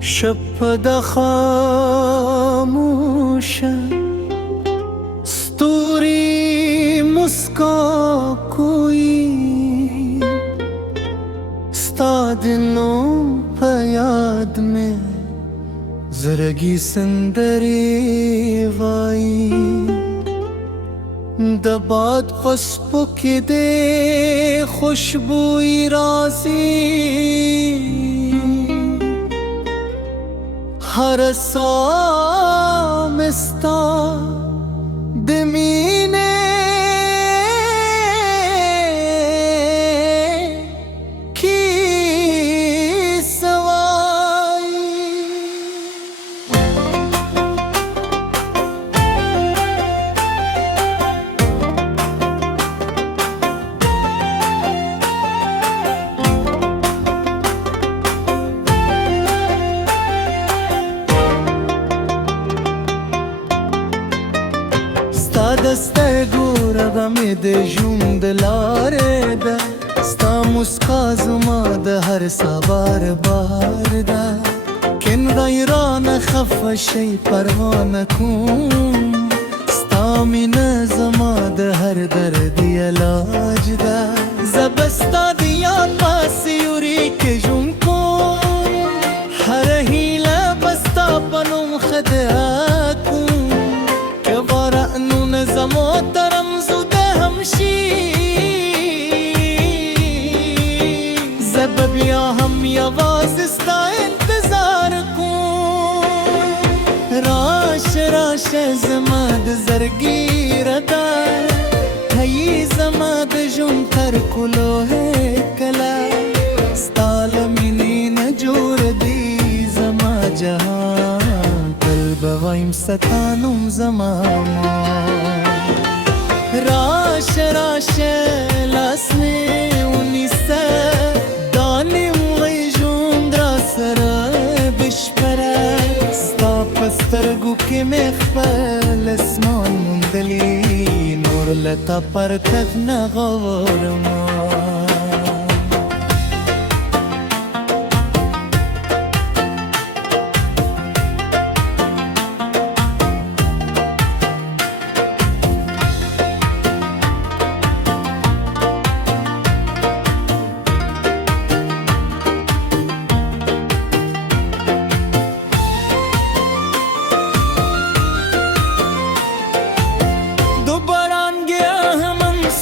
شب خاموش ستوری مسکا کوئی ستاد نو پیاد میں زرگی سندری وائی دباد پسپو کی دے خوشبوئی رازی هر سامستا دمینه کی سوائی دسته گوره غمی ده جون دلاره ده ستا مسکا زما ده هر سبار بار ده کن غیران خفه شی پروا نکن ستا مینه زما ده هر دردی علاج ده زبستا دیاد پاسیوری که جون کن هر هیله بستا پنم خده کن زمو ترم زوده همشی زببیا هم یواز استا انتظار کن راش راش زماد زرگیر دار هی زماد جون تر کلو ہے کلا ستالمینی نجور دی زما جهان قلب وایم ستانم زماما راش راش لاسنه ونیسه دانیم غیجون دراسر بشپره ستا پسترگو که مخبل اسمان مندلی نور لتا پرتف نغورما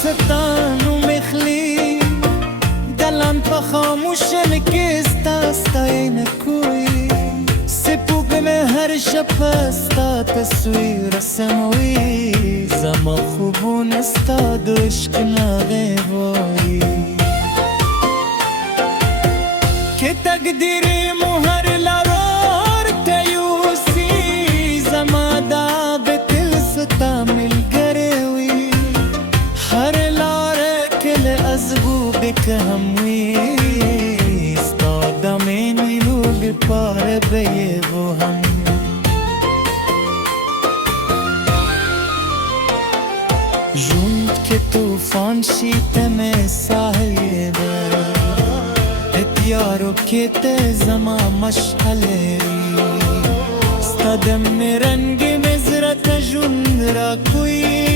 ستانو مخلی دلان پا خاموشن که استا نکوی سپوگ میں هر شب استا تصویر سموی زما خوبون استا دو عشق ناغه وای که تقدیری مهر لارار تیوسی زما دا بتل ستا مل گروی ازبو بکهموی استادمین ویلو بپاره بیگو هم جوند که توفان شیتم ساحلی بر اتیارو که تزما مشعله استادم رنگ مزرت جوند را کوی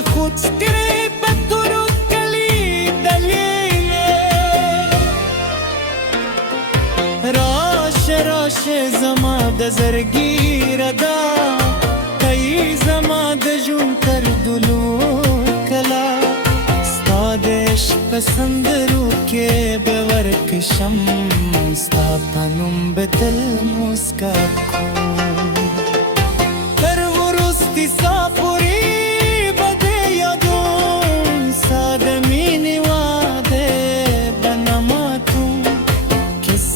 خود سکری بطورو کلی دلیله راش راش زما ده زرگیر دا کئی زما ده جون کردلو کلا ستا دش پسند رو که بورکشم ستا پنم بدل مسکا کن پر ورستی ساپوری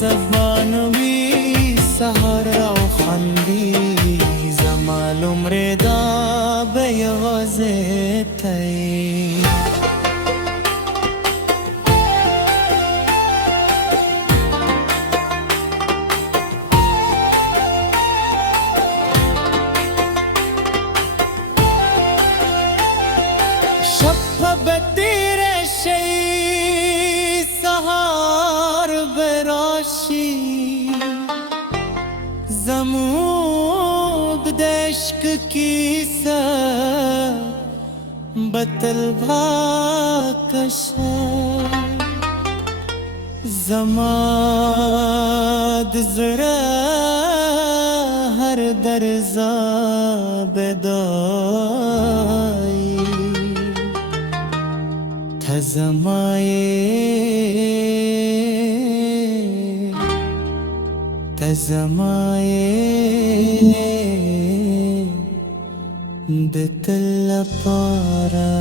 زبانوی سهر او خندی زمال عمر دا بیوازه تایی شب بتیر شی سهار برا नमूद देश्क की सा बतलवा कशा जमाद जरा हर दर्जा बेदाई तजमाए तजमाए बेतल पारा